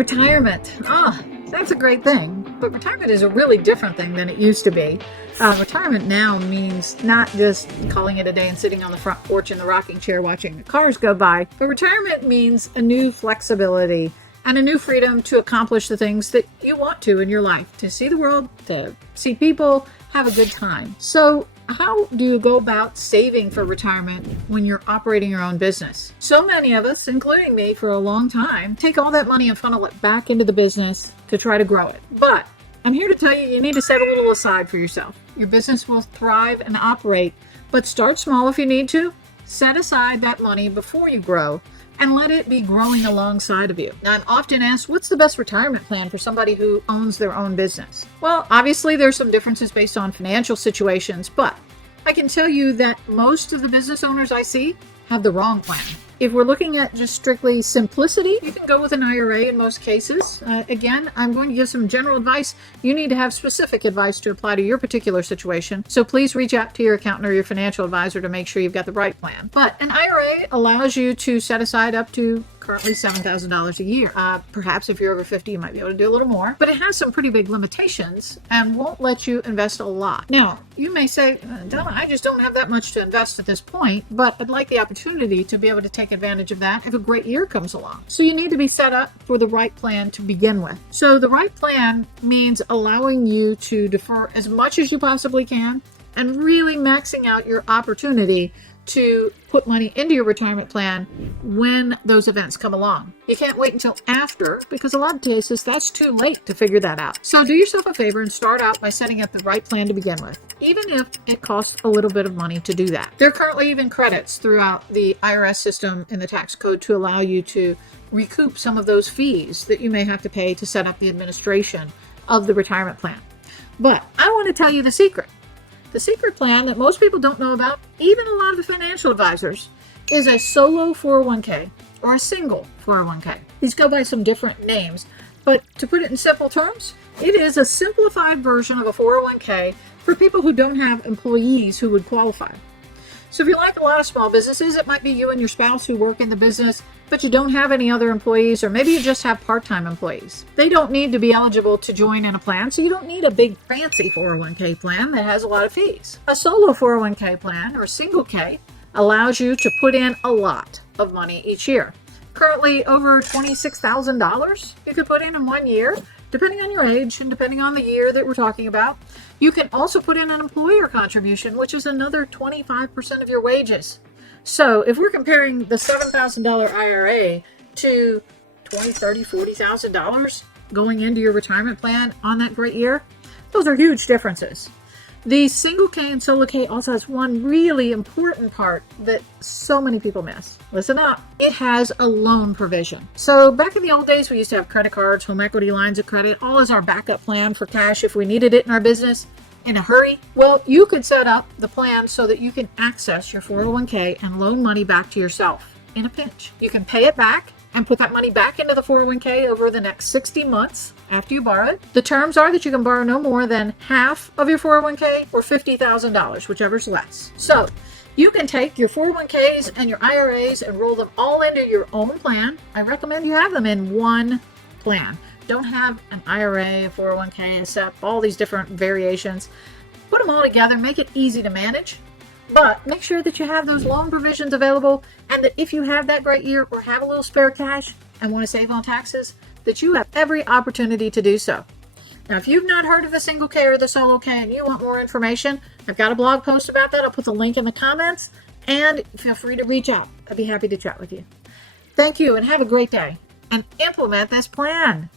Retirement. That's a great thing. But retirement is a really different thing than it used to be. Retirement now means not just calling it a day and sitting on the front porch in the rocking chair watching the cars go by, but retirement means a new flexibility and a new freedom to accomplish the things that you want to in your life, to see the world, to see people, have a good time. So how do you go about saving for retirement when you're operating your own business? So many of us, including me for a long time, take all that money and funnel it back into the business to try to grow it. But I'm here to tell you, you need to set a little aside for yourself. Your business will thrive and operate, but start small if you need to. Set aside that money before you grow and let it be growing alongside of you. Now, I'm often asked, what's the best retirement plan for somebody who owns their own business? Well, obviously there's some differences based on financial situations, but I can tell you that most of the business owners I see have the wrong plan. If we're looking at just strictly simplicity, you can go with an IRA in most cases. Again, I'm going to give some general advice. You need to have specific advice to apply to your particular situation. So please reach out to your accountant or your financial advisor to make sure you've got the right plan. But an IRA allows you to set aside up to currently $7,000 a year. Perhaps if you're over 50, you might be able to do a little more, but it has some pretty big limitations and won't let you invest a lot. Now, you may say, Donna, I just don't have that much to invest at this point, but I'd like the opportunity to be able to take advantage of that if a great year comes along. So you need to be set up for the right plan to begin with. So the right plan means allowing you to defer as much as you possibly can and really maxing out your opportunity to put money into your retirement plan when those events come along. You can't wait until after, because a lot of cases that's too late to figure that out. So do yourself a favor and start out by setting up the right plan to begin with, even if it costs a little bit of money to do that. There are currently even credits throughout the IRS system and the tax code to allow you to recoup some of those fees that you may have to pay to set up the administration of the retirement plan. But I want to tell you the secret. The secret plan that most people don't know about, even a lot of the financial advisors, is a solo 401k or a single 401k. These go by some different names, but to put it in simple terms, it is a simplified version of a 401k for people who don't have employees who would qualify. So if you're like a lot of small businesses, it might be you and your spouse who work in the business, but you don't have any other employees, or maybe you just have part-time employees. They don't need to be eligible to join in a plan, so you don't need a big fancy 401k plan that has a lot of fees. A solo 401k plan, or single K, allows you to put in a lot of money each year. Currently over $26,000 you could put in 1 year, depending on your age and depending on the year that we're talking about. You can also put in an employer contribution, which is another 25% of your wages. So if we're comparing the $7,000 IRA to $20,000, $30,000, $40,000 going into your retirement plan on that great year, those are huge differences. The single K and solo K also has one really important part that so many people miss. Listen up. It has a loan provision. So back in the old days, we used to have credit cards, home equity lines of credit, all as our backup plan for cash if we needed it in our business in a hurry. Well, you could set up the plan so that you can access your 401k and loan money back to yourself in a pinch. You can pay it back and put that money back into the 401k over the next 60 months after you borrow it. The terms are that you can borrow no more than half of your 401k or $50,000, whichever's less. So you can take your 401ks and your IRAs and roll them all into your own plan. I recommend you have them in one plan. Don't have an IRA, a 401k, a SEP, all these different variations. Put them all together, make it easy to manage. But make sure that you have those loan provisions available, and that if you have that great year or have a little spare cash and want to save on taxes, that you have every opportunity to do so. Now, if you've not heard of the single K or the solo K and you want more information, I've got a blog post about that. I'll put the link in the comments, and feel free to reach out. I'd be happy to chat with you. Thank you, and have a great day. And implement this plan.